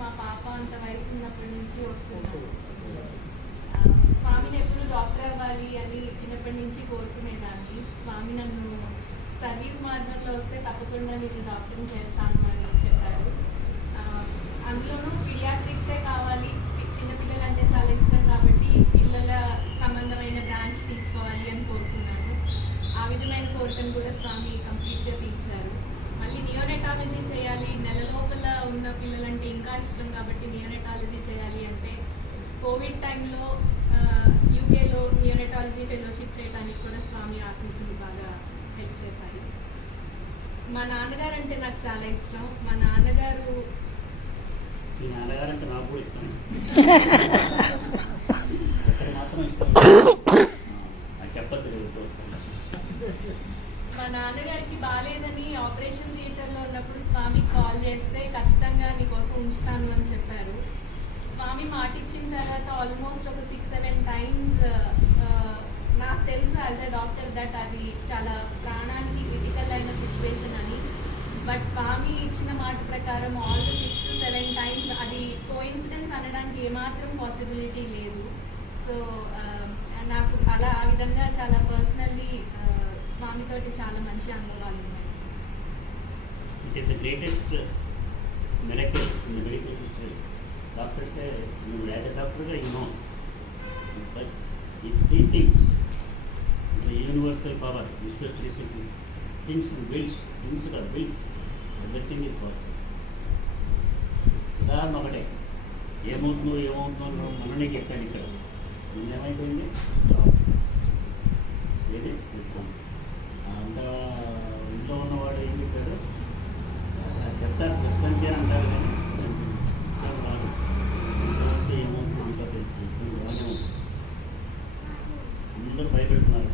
మా పాప అంత వయసు ఉన్నప్పటి నుంచి వస్తున్నాను. స్వామిని ఎప్పుడు డాక్టర్ అవ్వాలి అని చిన్నప్పటి నుంచి కోరుకునేదాన్ని. స్వామి నన్ను సర్వీస్ మార్గంలో వస్తే తప్పకుండా నేను డాక్టర్ని చేస్తాను అని చెప్పారు. అందులోనూ పీడియాట్రిక్సే కావాలి, చిన్నపిల్లలు అంటే చాలా ఇష్టం కాబట్టి పిల్లల సంబంధమైన బ్రాంచ్ తీసుకోవాలి అని కోరుకున్నాను. ఆ విధమైన కోరికను కూడా స్వామి కంప్లీట్గా తీర్చారు. మళ్ళీ నియోనెటాలజీ చేయాలి, నెల లోపల ఉన్న పిల్లలంటే ఇంకా ఇష్టం కాబట్టి నియోనెటాలజీ చేయాలి అంటే కోవిడ్ టైంలో యూకేలో నియోనెటాలజీ ఫెలోషిప్ చేయడానికి కూడా స్వామి ఆశీస్సులు బాగా హెల్ప్ చేశారు. మా నాన్నగారు అంటే నాకు చాలా ఇష్టం. మా నాన్నగారు అంటే నాకు కూడా ఇష్టం. మా నాన్నగారికి బాగాలేదని ఆపరేషన్ థియేటర్లో ఉన్నప్పుడు స్వామికి కాల్ చేస్తే ఖచ్చితంగా నీకోసం ఉంచుతాను అని చెప్పారు. స్వామి మాట ఇచ్చిన తర్వాత ఆల్మోస్ట్ ఒక 6-7 టైమ్స్ నాకు తెలుసు యాజ్ ఎ డాక్టర్ దట్ అది చాలా ప్రాణానికి క్రిటికల్ అయిన సిచ్యువేషన్ అని. బట్ స్వామి ఇచ్చిన మాట ప్రకారం ఆల్ ద 6 to 7 టైమ్స్ అది కోఇన్సిడెన్స్ అనడానికి ఏమాత్రం పాసిబిలిటీ లేదు. సో నాకు అలా ఆ విధంగా చాలా పర్సనల్లీ స్వామితోటి చాలా మంచి అనుభవాలు ఉన్నాయి. It is the greatest miracle in the medical history. Doctors say, as a doctor, you know, but it's these things, the universal power, especially things builds, everything is possible. ఉదాహరణ ఒకటే, ఏమవుతుందో మననే చెప్పాను ఇక్కడ. ఏమైపోయింది ఏది అంత ఇంట్లో ఉన్నవాడు ఏం చెప్పాడు, చెప్తారు చెప్తానికి అంటారు కానీ కాదు. ఏమవుతుందో అంతా తెలుసు. అందరూ భయపెడుతున్నారు.